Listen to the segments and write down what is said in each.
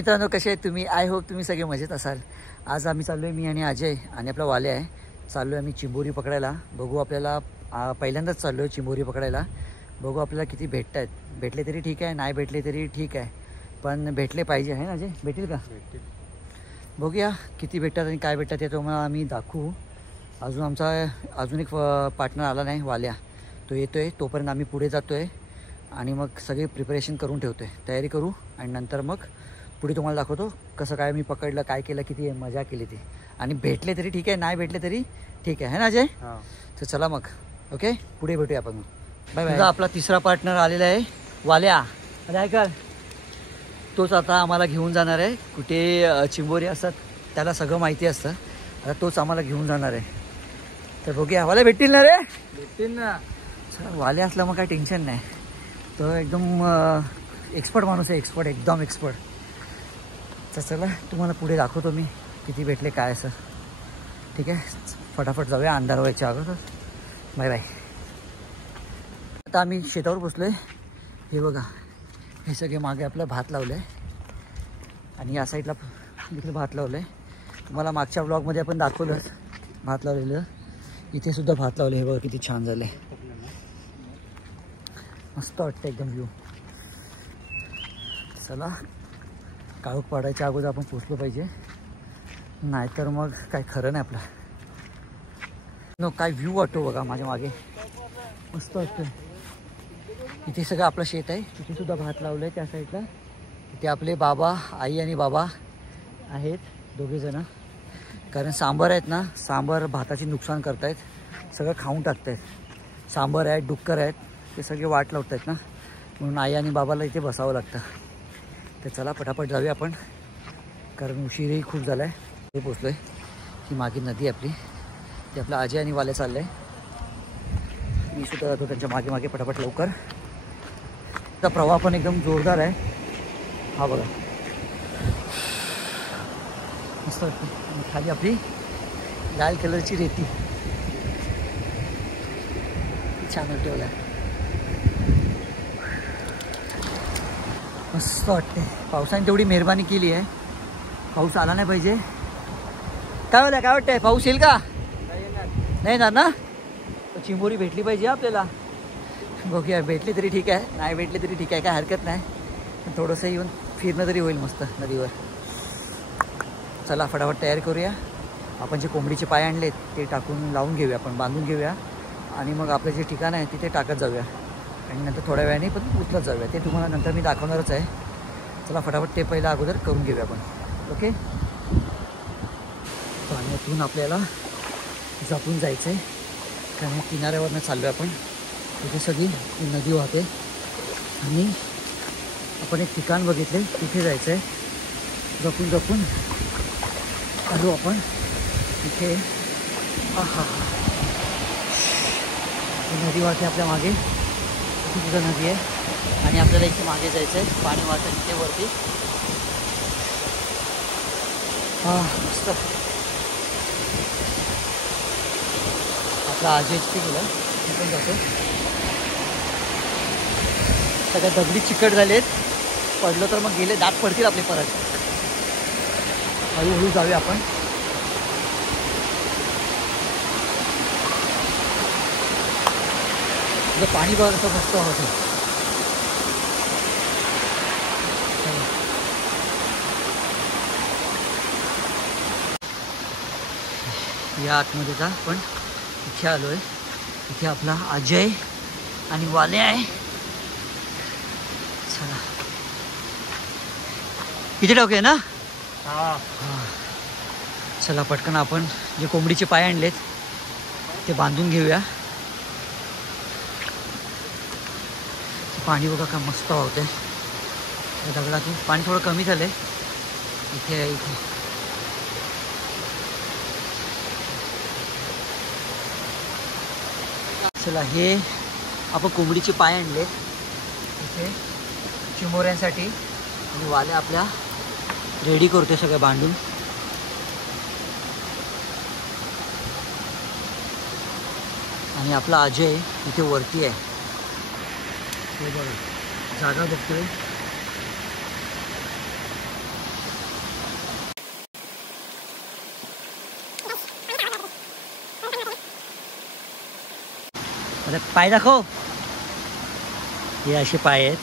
मित्रांनो, कसे आहेत तुम्ही? आय होप तुम्ही सगळे मजेत असाल. आज आम्ही चाललो आहे, मी आणि अजय आणि आपला वाले आहे. चाललो आहे आम्ही चिंबोरी पकडायला. बघू, आपल्याला पहिल्यांदाच चाललो आहे चिंबोरी पकडायला. बघू आपल्याला किती भेटत आहेत. भेटले तरी ठीक आहे, नाही भेटले तरी ठीक आहे, पण भेटले पाहिजे आहे ना अजय? भेटेल का? भेटतील. बघूया किती भेटतात आणि काय भेटतात ते तुम्हाला आम्ही दाखवू. अजून एक पार्टनर आला नाही, वाल्या. तो येतो आहे, तोपर्यंत आम्ही पुढे जातो आहे आणि मग सगळे प्रिपरेशन करून ठेवतो आहे, तयारी करू आणि नंतर मग पुढे तुम्हाला दाखवतो कसं काय मी पकडलं, काय केलं, किती मजा केली ती. आणि भेटले तरी ठीक आहे, नाही भेटले तरी ठीक आहे ना अजय? हां. तर चला मग, ओके, पुढे भेटूया आपण. Bye bye. आपला तिसरा पार्टनर आलेला आहे, वाल्या. अरे ऐकाल, तोच आता आम्हाला घेऊन जाणार आहे. कुठे चिंबोरी असतात त्याला सगळं माहिती असतं. आता तोच आम्हाला घेऊन जाणार आहे. तर बघूया, वाल्या भेटतील ना रे? भेटतील ना. चला, वाल्या असला मग काय टेन्शन नाही. तो एकदम एक्सपर्ट माणूस आहे, एक्सपर्ट, एकदम एक्सपर्ट. तर चला, तुम्हाला पुढे दाखवतो मी किती भेटले काय असं. ठीक आहे, फटाफट जाऊया अंधार व्हायच्या अगोदर. Bye bye. आता आम्ही शेतावर बसलो आहे. हे बघा, हे सगळे मागे आपलं भात लावलं आहे आणि या साईडला इकडे भात लावलं आहे. तुम्हाला मागच्या ब्लॉगमध्ये आपण दाखवलंच भात लावलेलं. इथे सुद्धा भात लावलं. हे बघा किती छान झालं आहे, मस्त वाटतं एकदम व्ह्यू. चला, काळोख पाडायच्या अगोदर आपण पोचलो पाहिजे, नाहीतर मग काय खरं नाही आपलं. काय व्ह्यू वाटतो बघा माझ्या मागे, मस्त वाटतं. इथे सगळं आपलं शेत आहे. तिथे सुद्धा भात लावलं आहे त्या साईडला. इथे आपले बाबा, आई आणि बाबा आहेत दोघेजणं. कारण सांबर आहेत ना, सांबर भाताची नुकसान करतायत, सगळं खाऊन टाकतायत. सांबर आहेत, डुक्कर आहेत, ते सगळे वाट लावत आहेत ना, म्हणून आई आणि बाबाला इथे बसावं लागतं. तर चला पटापट जाऊया आपण, कारण उशीरही खूप झाला आहे. हे पोचलो आहे. ही मागे नदी आपली, ते आपलं अजय आणि वाले चाललं आहे. मी सुद्धा जातो त्यांच्या मागे मागे पटापट लवकर. त्याचा प्रवाह पण एकदम जोरदार आहे. हा बघा, मस्त वाटतं. आणि खाली आपली लाल कलरची रेती, छान वाटते बघा, मस्त वाटते. पावसाने तेवढी मेहरबानी केली आहे. पाऊस आला नाही पाहिजे. काय होतं, काय वाटतंय, पाऊस येईल का? नाही येणार ना? तर चिंबोरी भेटली पाहिजे आपल्याला. बघूया, भेटली तरी ठीक आहे, नाही भेटली तरी ठीक आहे, काय हरकत नाही. पण थोडंसं येऊन फिरणं तरी होईल मस्त नदीवर. चला फटाफट तयारी करूया. आपण जे कोंबडीचे पाय आणलेत ते टाकून लावून घेऊया, आपण बांधून घेऊया आणि मग आपलं जे ठिकाण आहे तिथे टाकत जाऊया आणि नंतर थोड्या वेळाने पण उचलत जाऊया. ते तुम्हाला नंतर मी दाखवणारच आहे. चला फटाफट ते पहिलं अगोदर करून घेऊया आपण, ओके. पाण्यातून आपल्याला जपून जायचं आहे, कारण या किनाऱ्यावरनं चाललो आहे आपण. तिथे सगळी नदी वाहते आणि आपण एक ठिकाण बघितले, तिथे जायचं आहे. जपून जपून आलो आपण तिथे. हा नदी वाहते आपल्या मागे, तिथे सुद्धा नदी आहे आणि आपल्याला इथे मागे जायचं आहे. पाणी वाहतं तिथे वरती. हां, मस्त. आपला अजय तिथे गेलं, तिथे पण जातो. सगळ्या दगडी चिकट झालेत, पडलो तर मग गेले, दात पडतील आपले परत. हळूहळू जाऊया आपण. पाणी बघा कसं मस्त होतं. या आतमध्ये जा, पण इथे आलो आहे. इथे आपला अजय आणि वाले आहे. चला, इथे टाकूया ना? हां. चला पटकन आपण जे कोंबडीचे पाय आणलेत ते बांधून घेऊया. पाणी बघा का मस्त वाहतंय दगडातून. पाणी थोडं कमी झालंय इथे आहे. इथे चला, हे आपण कोंबडीचे पाय आणलेत इथे चिंबोऱ्यांसाठी आणि वाल्या आपल्या रेडी करतोय सगळं बांधून. आणि आपला अजय इथे वरती आहे. हे बघा, जागा बघतोय. आता पाय दाखव. हे असे पाय आहेत.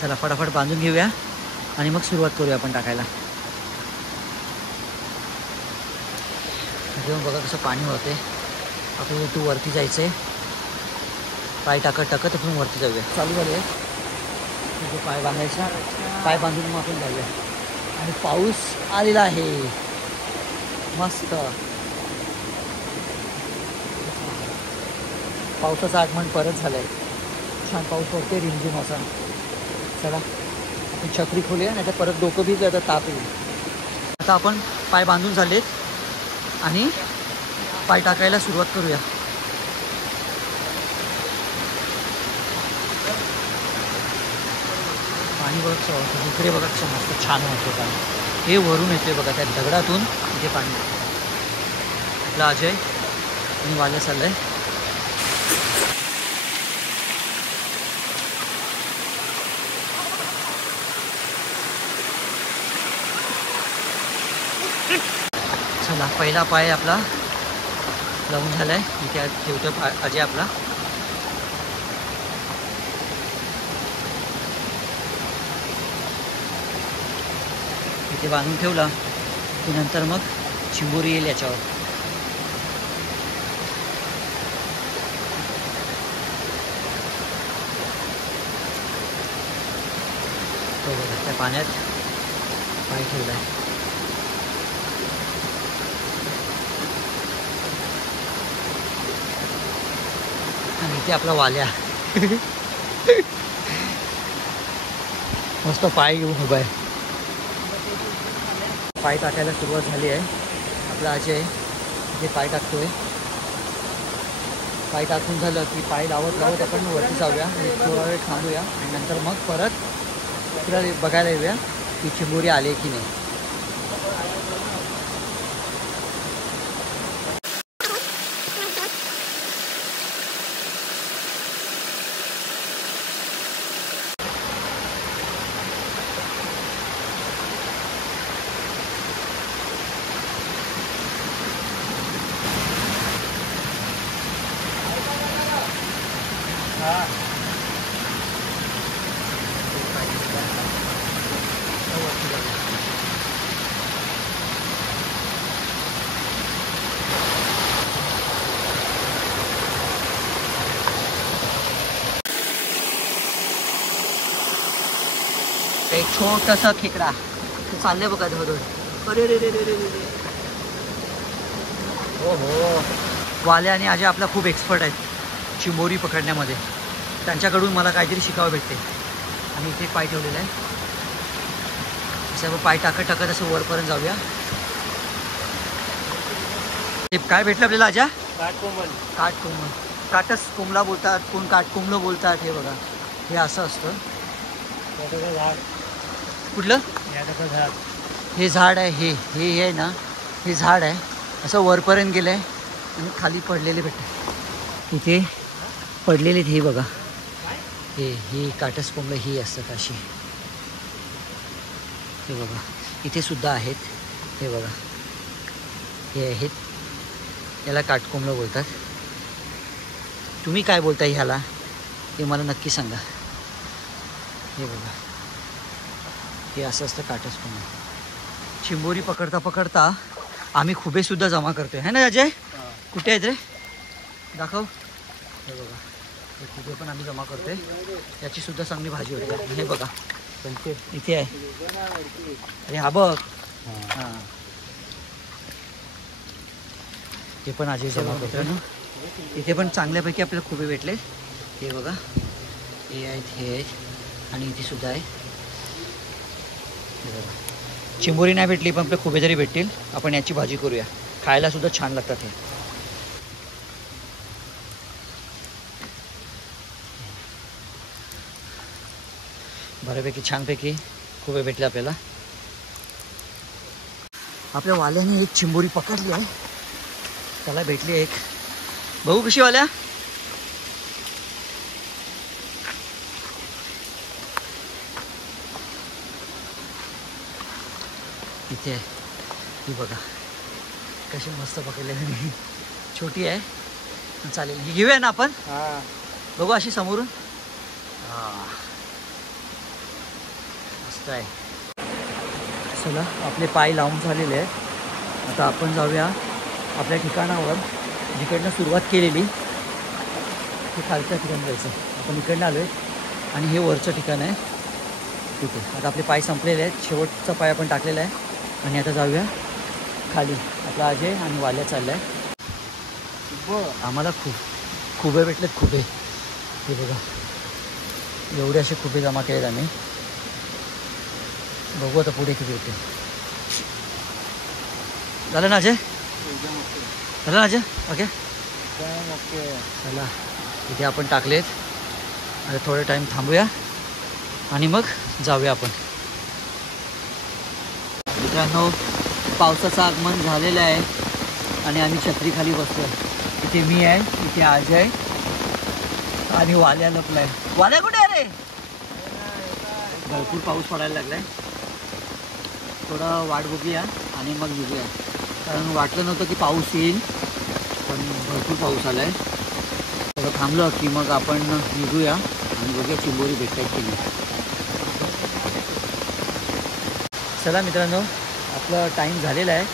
चला फटाफट बांधून घेऊया आणि मग सुरुवात करूया आपण टाकायला. घेऊन बघा कसं पाणी होते. आपल्याला तू वरती जायचं आहे. पाय टाकत आपण वरती जाऊया. चालू झाले तिथे पाय बांधायचा. पाय बांधून मग आपण जाऊया. आणि पाऊस आलेला आहे मस्त. पावसाचं आगमन परत झालंय. छान पाऊस पडते रिमझिम असा. चला आपण छत्री खोलूया, नाही तर परत डोकं भिजलं तर ताप येईल. आता आपण पाय बांधून झालेत आणि पाय टाकायला सुरुवात करूया. पाणी बघा इकडे बघा कसं मस्त छान वाटतं पाणी. हे वरून येते बघा त्या दगडातून इथे पाणी. आपला अजय आणि वाल्या चाललंय. चला पहिला पाय आपला लावून झालाय. इथे ठेवतो अजय आपला. इथे बांधून ठेवला की नंतर मग चिंबोरी येईल याच्यावर. त्या पाण्यात पाय ठेवलाय. आणि इथे आपला वाल्या मस्त पाय घेऊन उभा आहे. पाय टाकायला सुरुवात झाली आहे. आपला अजय इथे पाय टाकतोय. पाय टाकून झालं की पाय लावत आपण वरती जाऊया. थोडा वेळ थांबूया आणि नंतर मग परत इकडे बघायला येऊया की चिंबोरी आले की नाही. एक छोटासा खेकडा चाललंय बघा धरून. अरे रे रे रे रे रे. हो हो. वाल्या आणि अजय आपला खूप एक्सपर्ट आहेत चिंबोरी पकडण्यामध्ये. त्यांच्याकडून मला काहीतरी शिकावं भेटते. आणि इथे पाय ठेवलेला आहे. सर्व पाय टाकत असं वरपर्यंत जाऊया. काय भेटलं आपल्याला अजय? काटकोंबल. काटच कोंबला बोलतात, कोण काटकोंबलं बोलतात. हे बघा हे असं असतं. कुठलं झाड? हे झाड आहे. हे हे आहे ना, हे झाड आहे. असं वरपर्यंत गेलं आहे आणि खाली पडलेले भेटतात. इथे पडलेले हे बघा. हे काटस कोंबलं ही असतात अशी. हे बघा इथे सुद्धा आहेत. हे बघा हे आहेत. याला काटकोंबलं बोलतात. तुम्ही काय बोलताय ह्याला हे मला नक्की सांगा. हे बघा हे असं असतं काटस कोंबलं. चिंबोरी पकडता आम्ही खुबेसुद्धा जमा करतोय है ना अजय? कुठे आहेत रे दाखव. हे बघा हे खुबे पण आम्ही जमा करतोय. याचीसुद्धा चांगली भाजी होते. हे बघा इथे आहे. अरे हा बघ. हां ते पण अजय जमा करतोय ना. इथे पण चांगल्यापैकी आपल्याला खुबे भेटले. हे बघा हे आहेत, हे आहेत आणि इथे सुद्धा आहे. हे बघा चिंबोरी नाही भेटली पण आपले खुबे जरी भेटतील आपण याची भाजी करूया. खायला सुद्धा छान लागतात हे. बऱ्यापैकी छानपैकी खुबे भेटले आपल्याला. आपल्या वाल्याने एक चिंबोरी पकडली आहे. त्याला भेटली एक. बघू कशी वाल्या. इथे ही बघा कशी मस्त पकडले. छोटी आहे चालेल, ही घेऊया ना आपण. बघू अशी समोरून. मस्त आहे. चला आपले पाय लावून झालेले आहेत. आता आपण जाऊया आपल्या ठिकाणावर जिकडनं सुरुवात केलेली ते खालच्या ठिकाणी जायचं. आपण इकडनं आलो आहे आणि हे वरचं ठिकाण आहे तिथे. आता आपले पाय संपलेले आहेत, शेवटचा पाय आपण टाकलेला आहे आणि आता जाऊया खाली. आपला अजय आणि वाल्या चालला आहे. आम्हाला खुबे भेटलेत, खुबे. हे बघा एवढे असे खुबे जमा केलेत आम्ही. बघू आता पुढे किती होते. झालं ना अजय? झालं ना अजय? ओके चला इथे आपण टाकलेत. आता थोडं टाईम थांबूया आणि मग जाऊया आपण. मित्रांनो पावसाचं आगमन झालेलं आहे आणि आम्ही छत्री खाली बसलो. इथे मी आहे, इथे अजय आणि वाल्या लपलाय. वाल्या कुठे आहे रे? भरपूर पाऊस पडायला लागलाय. थोडं वाट बघूया आणि मग निघूया, कारण वाटलं नव्हतं की पाऊस येईल पण भरपूर पाऊस आला आहे. थोडं थांबलं की मग आपण निघूया आणि बघूया चिंबोरी भेटतायत की नाही. चला मित्रांनो आपलं टाईम झालेला आहे.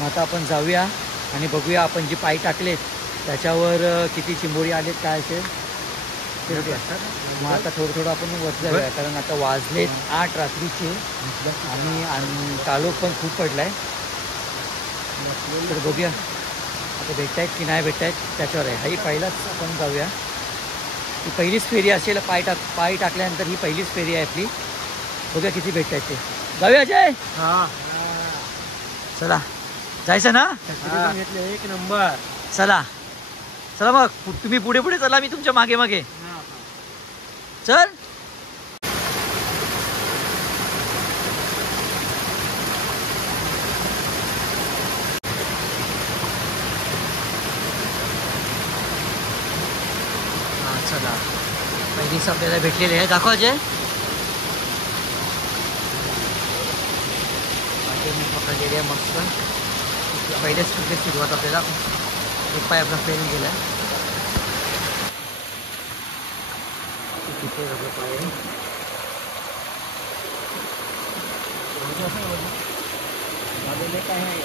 मग आता आपण जाऊया आणि बघूया आपण जे पाय टाकलेत त्याच्यावर किती चिंबोरी आलेत काय असेल ते बघूया. मग आता थोडं आपण वरती जाऊया, कारण आता वाजलेत 8 रात्रीचे आणि काळोख पण खूप पडला आहे. तर बघूया आता भेटत आहेत की नाही भेटत आहेत त्याच्यावर आहे. ही पहिलाच आपण जाऊया. ही पहिलीच फेरी असेल. पाय टाकल्यानंतर ही पहिलीच फेरी आहे आपली. बघूया किती भेटत आहेत ते. जाऊया अजय? चला जायचं ना? घेतले एक नंबर. चला चला मग तुम्ही पुढे पुढे चला, मी तुमच्या मागे मागे. चल चला पहिलीच आपल्याला भेटलेली आहे. दाखवा अजय. मी पकडलेली आहे मस्त. पहिलेच कुठे सुरुवात आपल्याला एक पाय आपला फेल गेला. तिथे पाय काय आहे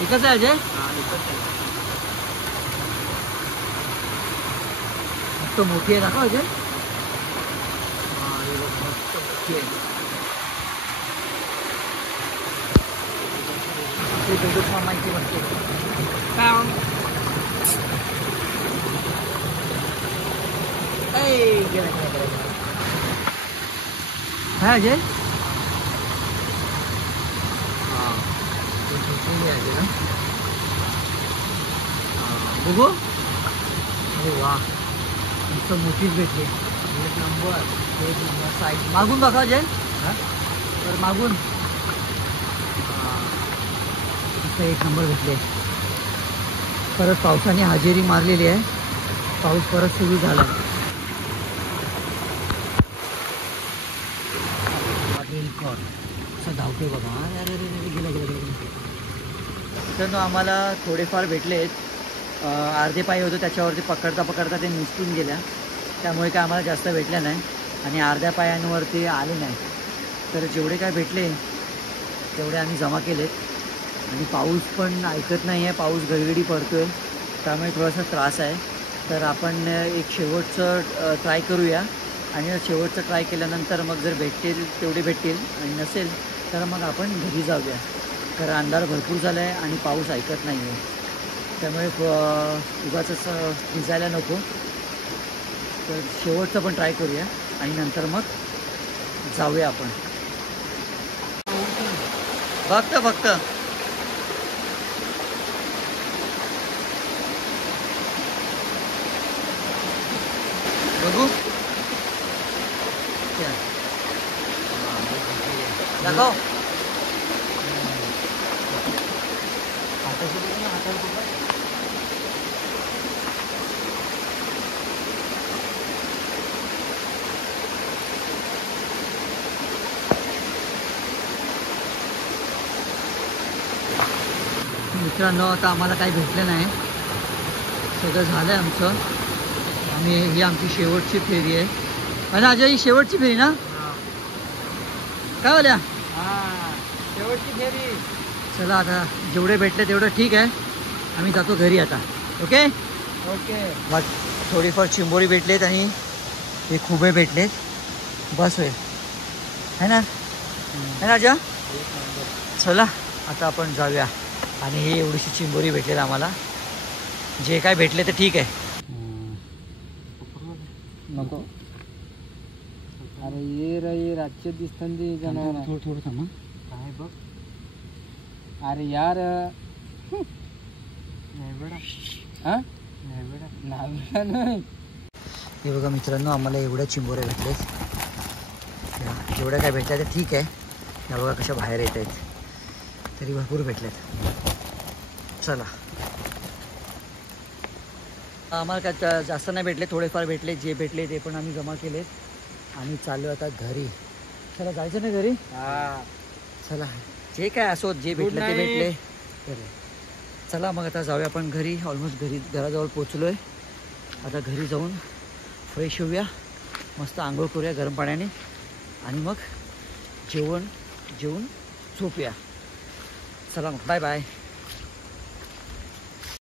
एकच आहे अजय? मस्त मोठी आहे. दाखवा अजय. मस्त मोठी आहे. माहिती म्हणते काय अजय? बघू. अरे वा मस्त मोठीच भेटली. एक नंबर साईज. मागून बघा अजय. तर मागून मस्त एक नंबर भेटले. परत पावसाने हजेरी मारलेली आहे. पाऊस परत सुरू झाला. असं धावते बघा. अरे गेला गेला गेला. तर आम्हाला थोडेफार भेटलेत. अर्धे पाय होते त्याच्यावरती पकडता पकडता ते निसटून गेल्या, त्यामुळे काय आम्हाला जास्त भेटल्या नाही आणि अर्ध्या पायांवरती आले नाही. तर जेवढे काय भेटले तेवढे आम्ही जमा केलेत. आणि पाऊस पण ऐकत नाही आहे. पाऊस घडघडी पडतो आहे, त्यामुळे थोडासा त्रास आहे. तर आपण एक शेवटचं ट्राय करूया आणि शेवटचं ट्राय केल्यानंतर मग जर भेटतील तेवढे भेटतील आणि नसेल तर मग आपण घरी जाऊया. कारण अंधार भरपूर झाला आहे आणि पाऊस ऐकत नाही आहे, त्यामुळे उगाचच भिजायला नको. तर शेवटचं पण ट्राय करूया आणि नंतर मग जाऊया आपण. फक्त बघू. दाखव. मित्रांनो आता आम्हाला काही भेटलं नाही, सगळं झालं आहे आमचं. ही आमची शेवटची फेरी आहे. आणि अजय ही शेवटची फेरी ना, काय बोल्या? शेवटची फेरी. चला आता जेवढे भेटले तेवढं ठीक आहे, आम्ही जातो घरी आता. Okay okay. मग थोडीफार चिंबोरी भेटलेत आणि हे खुबे भेटलेत, बस होईल है ना, है ना अजय? चला आता आपण जाऊया. आणि हे एवढीशी चिंबोरी भेटलेत आम्हाला, जे काय भेटले ते ठीक आहे. नको. अरे ये रातचे दिसतात ते जनावर. थोडं थोडं थांबा. काय बघ. अरे यार नाही बेडा. हा नाही बेडा नाही. हे बघा मित्रांनो, आम्हाला एवढ्या चिंबोऱ्या भेटलेत. जेवढ्या काय भेटल्या तर ठीक आहे. या बघा कशा बाहेर येत आहेत, तरी भरपूर भेटलेत. चला आम्हाला काय जास्त नाही भेटले, थोडेफार भेटले. जे भेटले ते पण आम्ही जमा केलेत आणि चाललो आता घरी. चला जायचं ना घरी. चला जे काय असो, जे भेटलं ते भेटले. चला मग आता जाऊया आपण घरी. ऑलमोस्ट घराजवळ पोचलो आहे. आता घरी जाऊन फ्रेश होऊया, मस्त आंघोळ करूया गरम पाण्याने आणि मग जेवून झोपूया. चला मग बाय बाय.